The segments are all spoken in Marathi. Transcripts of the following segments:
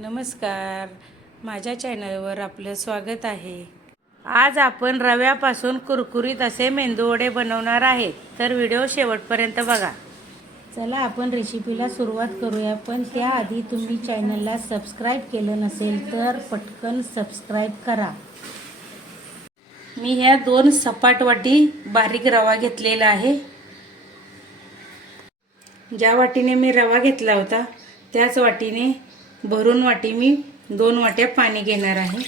नमस्कार. माझ्या चॅनलवर आपलं स्वागत आहे. आज आपण रव्यापासून कुरकुरीत असे मेंदूवडे बनवणार आहेत. तर व्हिडिओ शेवटपर्यंत बघा. चला आपण रेसिपीला सुरुवात करूया. पण त्याआधी तुम्ही चॅनलला सबस्क्राईब केलं नसेल तर पटकन सबस्क्राईब करा. मी ह्या दोन सपाट वाटी बारीक रवा घेतलेला आहे. ज्या वाटीने मी रवा घेतला होता त्याच वाटीने भरून वाटी मी दोन वाट्या पाणी घेणार आहे.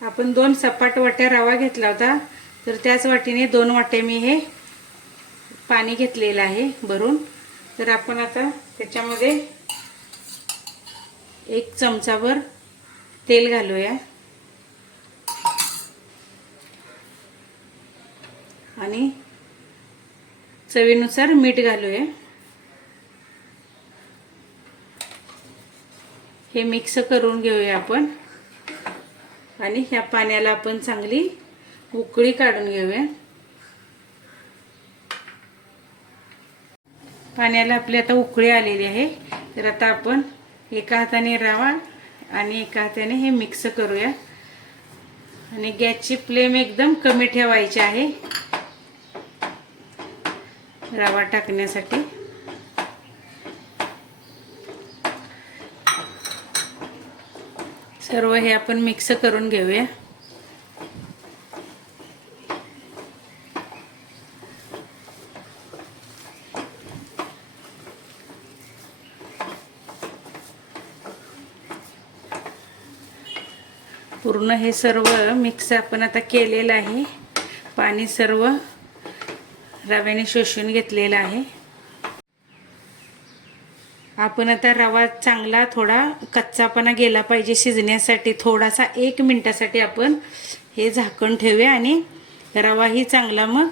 आपण दोन सपाट वाट्या रवा घेतला होता तर त्याच वाटीने दोन वाट्या मी हे पाणी घेतलेलं आहे भरून. तर आपण आता त्याच्यामध्ये एक चमचाभर तेल घालूया. आणि चवीनुसार मीठ घालूया. हे मिक्स करून घेऊया आपण. आणि ह्या पाण्याला आपण चांगली उकळी काढून घेऊया. पाण्याला आपली आता उकळी आलेली आहे. तर आता आपण एका हाताने रवा आणि एका हाताने हे मिक्स करूया. आणि गॅसची फ्लेम एकदम कमी ठेवायची आहे. रवा टाकण्यासाठी. सर्व हे आपण मिक्स करून घेऊया. पूर्ण हे सर्व मिक्स आपण आता केलेलं आहे. पाणी सर्व रव्याने शोषून घेतलेलं आहे. आपण आता रवा चांगला थोडा कच्चापणा गेला पाहिजे शिजण्यासाठी. थोडासा एक मिनटासाठी आपण हे झाकण ठेवूया आणि रवाही चांगला मग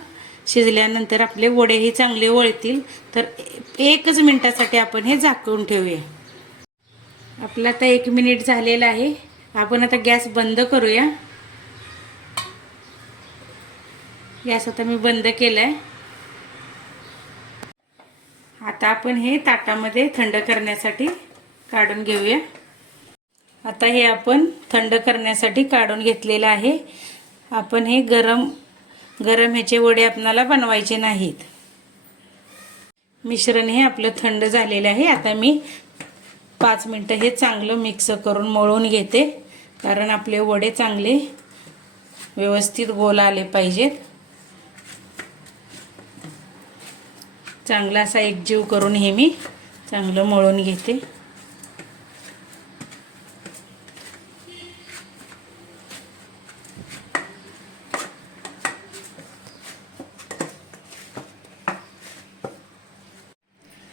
शिजल्यानंतर आपले वडेही चांगले वळतील. तर एकच मिनटासाठी आपण हे झाकून ठेवूया. आपला आता एक मिनिट झालेला आहे. आपण आता गॅस बंद करूया. गॅस आता मी बंद केला आहे आता आपण हे ताटामध्ये थंड करण्यासाठी काढून घेऊया. आता हे आपण थंड करण्यासाठी काढून घेतलेलं आहे. आपण हे गरम गरम ह्याचे वडे आपणाला बनवायचे नाहीत. मिश्रण हे आपलं थंड झालेलं आहे. आता मी पाच मिनटं हे चांगलं मिक्स करून मळून घेते. कारण आपले वडे चांगले व्यवस्थित गोल आले पाहिजेत. चांगला असा एकजीव करून हे मी चांगलं मळून घेते.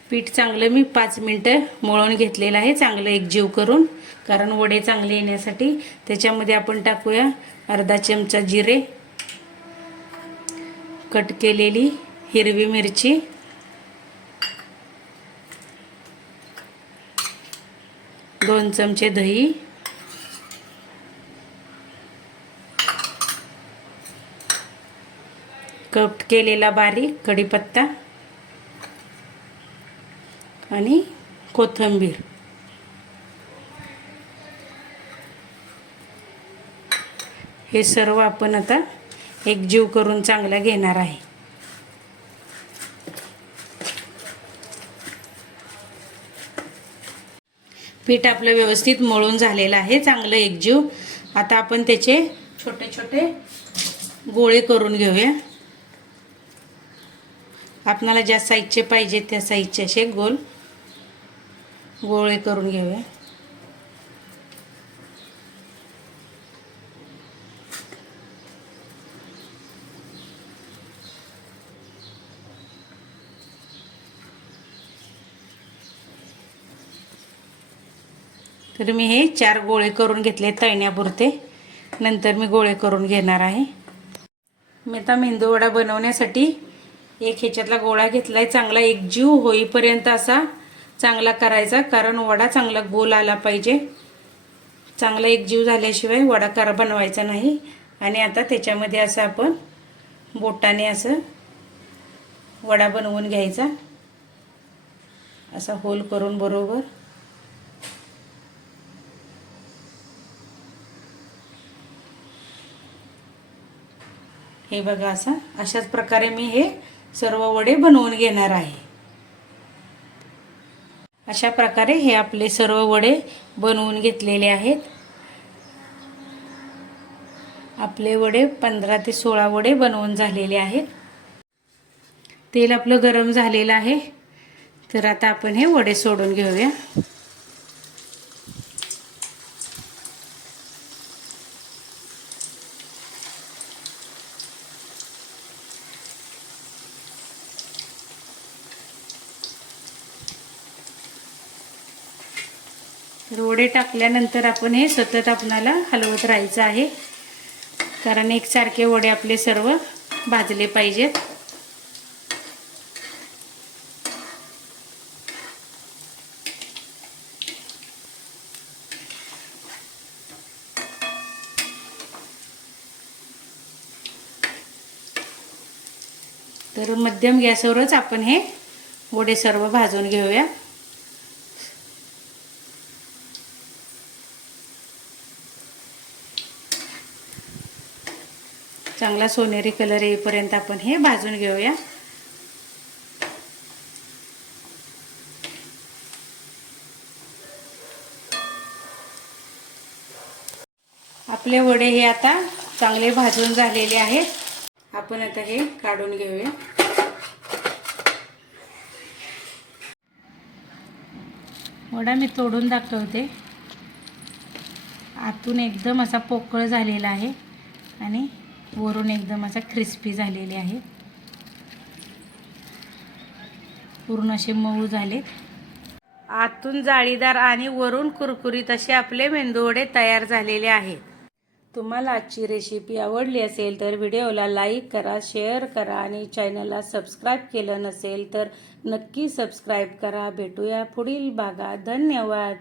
पीठ चांगलं मी पाच मिनटं मळून घेतलेलं आहे चांगलं एकजीव करून. कारण वडे चांगले येण्यासाठी त्याच्यामध्ये आपण टाकूया अर्धा चमचा जिरे. कट केलेली हिरवी मिरची. दोन चमचे दही. कट केलेला बारीक कढीपत्ता. आणि कोथिंबीर. हे सर्व आपण आता एकजीव करून चांगला घेणार आहे. पीठ आपलं व्यवस्थित मळून झालेलं आहे चांगलं एकजीव. आता आपण त्याचे छोटे छोटे गोळे करून घेऊया. आपणाला ज्या साईजचे पाहिजे त्या साईजचे असे गोल गोळे करून घेऊया. तर मी हे चार गोळे करून घेतले तळण्यापुरते. नंतर मी गोळे करून घेणार आहे. मी आता मेंदूवडा बनवण्यासाठी एक ह्याच्यातला गोळा घेतला आहे चांगला एकजीव होईपर्यंत असा चांगला करायचा कारण वडा चांगला गोल आला पाहिजे. चांगला एकजीव झाल्याशिवाय वडा कर बनवायचा नाही. आणि आता त्याच्यामध्ये असं आपण बोटाने असं वडा बनवून घ्यायचा. असा होल करून बरोबर. हे बघा असं. अशाच प्रकारे मी हे सर्व वडे बनवून घेणार आहे. अशा प्रकारे हे आपले सर्व वडे बनवून घेतलेले आहेत. आपले वडे पंधरा ते सोळा वडे बनवून झालेले आहेत. तेल आपलं गरम झालेलं आहे. तर आता आपण हे वडे सोडून घेऊया. तर वडे टाकल्यानंतर आपण हे सतत आपणाला हलवत राहायचं आहे. कारण एकसारखे वडे आपले सर्व भाजले पाहिजेत. तर मध्यम गॅसवरच आपण हे वडे सर्व भाजून घेऊया. चांगला सोनेरी कलर येईपर्यंत आपण हे भाजून घेऊया. आपले वडे हे आता चांगले भाजून झालेले आहेत. आपण आता हे काढून घेऊया. वडा मी तोडून दाखवते. आतून एकदम असा पोकळ झालेला आहे. आणि वरून एकदम असा क्रिस्पी झालेले आहे पूर्ण असे मऊ झाले आतून जाळीदार आणि वरून कुरकुरीत असे आपले मेंदूवडे तयार झालेले आहेत. तुम्हाला आजची रेसिपी आवडली असेल तर व्हिडिओला लाईक करा शेअर करा आणि चॅनलला सबस्क्राईब केलं नसेल तर नक्की सबस्क्राईब करा. भेटूया पुढील भागात. धन्यवाद.